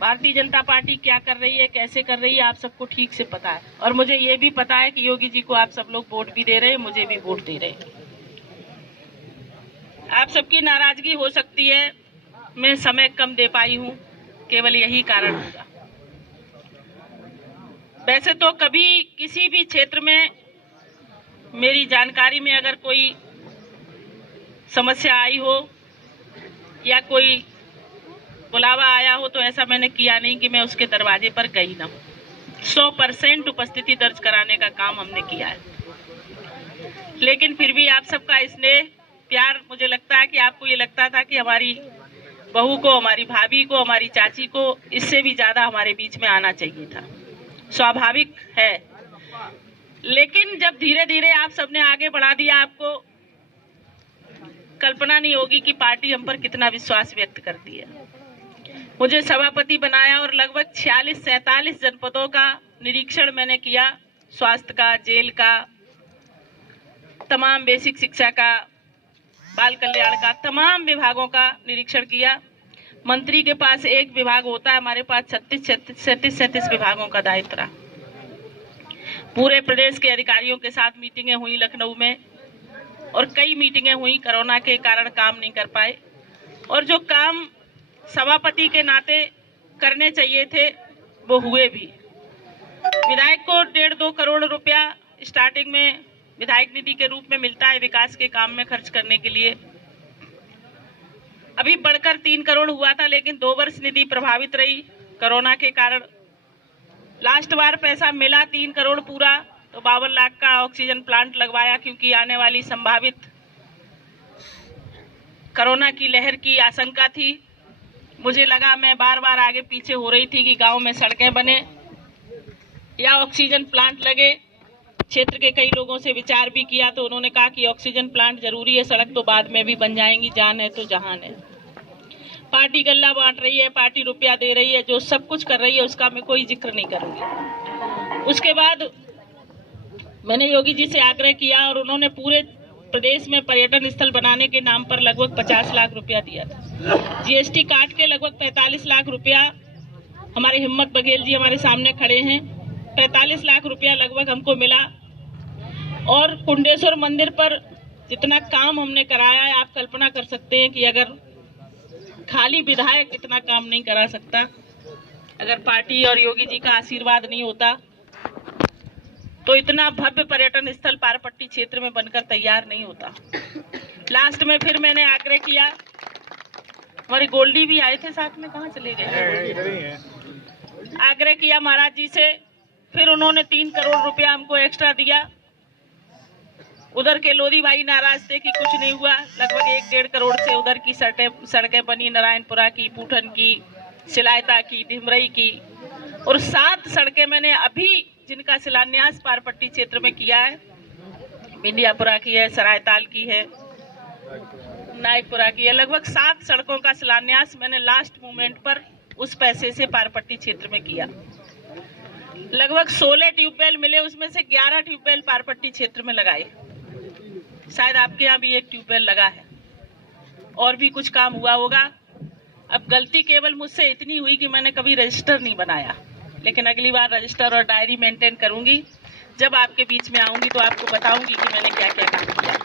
Bharatiya Janata party क्या कर रही है, कैसे कर रही है, आप सबको ठीक से पता है। और मुझे ये भी पता है कि योगी जी को आप सब लोग वोट भी दे रहे हैं, मुझे भी वोट दे रहे हैं। आप सबकी नाराजगी हो सकती है, मैं समय कम दे पाई हूँ, केवल यही कारण होगा। वैसे तो कभी किसी भी क्षेत्र में मेरी जानकारी में अगर कोई समस्या आई हो या कोई बुलावा आया हो तो ऐसा मैंने किया नहीं कि मैं उसके दरवाजे पर गई ना हूं। 100% उपस्थिति दर्ज कराने का काम हमने किया है। लेकिन फिर भी आप सबका स्नेह प्यार, मुझे लगता है कि आपको ये लगता था कि हमारी बहू को, हमारी भाभी को, हमारी चाची को इससे भी ज्यादा हमारे बीच में आना चाहिए था। स्वाभाविक है। लेकिन जब धीरे धीरे आप सबने आगे बढ़ा दिया, आपको कल्पना नहीं होगी कि पार्टी हम पर कितना विश्वास व्यक्त करती है। मुझे सभापति बनाया और लगभग 46-47 जनपदों का निरीक्षण मैंने किया। स्वास्थ्य का, जेल का, तमाम बेसिक शिक्षा का, बाल कल्याण का, तमाम विभागों का निरीक्षण किया। मंत्री के पास एक विभाग होता है, हमारे पास 36-37 विभागों का दायित्व रहा। पूरे प्रदेश के अधिकारियों के साथ मीटिंगें हुई लखनऊ में, और कई मीटिंगें हुई। कोरोना के कारण काम नहीं कर पाए, और जो काम सभापति के नाते करने चाहिए थे वो हुए भी। विधायक को 1.5-2 करोड़ रुपया स्टार्टिंग में विधायक निधि के रूप में मिलता है विकास के काम में खर्च करने के लिए। अभी बढ़कर 3 करोड़ हुआ था, लेकिन 2 वर्ष निधि प्रभावित रही कोरोना के कारण। लास्ट बार पैसा मिला 3 करोड़ पूरा, तो 52 लाख का ऑक्सीजन प्लांट लगवाया, क्योंकि आने वाली संभावित कोरोना की लहर की आशंका थी। मुझे लगा, मैं बार बार आगे पीछे हो रही थी कि गांव में सड़कें बने या ऑक्सीजन प्लांट लगे। क्षेत्र के कई लोगों से विचार भी किया, तो उन्होंने कहा कि ऑक्सीजन प्लांट जरूरी है, सड़क तो बाद में भी बन जाएंगी, जान है तो जहान है। पार्टी गल्ला बांट रही है, पार्टी रुपया दे रही है, जो सब कुछ कर रही है उसका मैं कोई जिक्र नहीं करूंगी। उसके बाद मैंने योगी जी से आग्रह किया और उन्होंने पूरे प्रदेश में पर्यटन स्थल बनाने के नाम पर लगभग 50 लाख रुपया दिया था। जीएसटी काट के लगभग 45 लाख रुपया, हमारे हिम्मत बघेल जी हमारे सामने खड़े हैं, 45 लाख रुपया लगभग हमको मिला। और कुंडेश्वर मंदिर पर जितना काम हमने कराया है, आप कल्पना कर सकते हैं कि अगर खाली विधायक इतना काम नहीं करा सकता, अगर पार्टी और योगी जी का आशीर्वाद नहीं होता, तो इतना भव्य पर्यटन स्थल पारपट्टी क्षेत्र में बनकर तैयार नहीं होता। लास्ट में फिर मैंने आग्रह किया, हमारे गोल्डी भी आए थे साथ में, कहाँ चले गए? आग्रह किया महाराज जी से, फिर उन्होंने 3 करोड़ रुपया हमको एक्स्ट्रा दिया। उधर के लोधी भाई नाराज थे कि कुछ नहीं हुआ। लगभग 1-1.5 करोड़ से उधर की सड़कें बनी, नारायणपुरा की, पूठन की, सिलायता की, ढिमरई की, और 7 सड़कें मैंने अभी जिनका शिलान्यास पारपट्टी क्षेत्र में किया है, बिंडियापुरा की है, सरायताल की है, नायकपुरा की है। लगभग 7 सड़कों का शिलान्यास मैंने लास्ट मोमेंट पर उस पैसे से पारपट्टी क्षेत्र में किया। लगभग 16 ट्यूबवेल मिले, उसमें से 11 ट्यूबवेल पारपट्टी क्षेत्र में लगाए। शायद आपके यहाँ भी 1 ट्यूबवेल लगा है, और भी कुछ काम हुआ होगा। अब गलती केवल मुझसे इतनी हुई कि मैंने कभी रजिस्टर नहीं बनाया, लेकिन अगली बार रजिस्टर और डायरी मेंटेन करूंगी। जब आपके बीच में आऊंगी तो आपको बताऊंगी कि मैंने क्या क्या काम किया।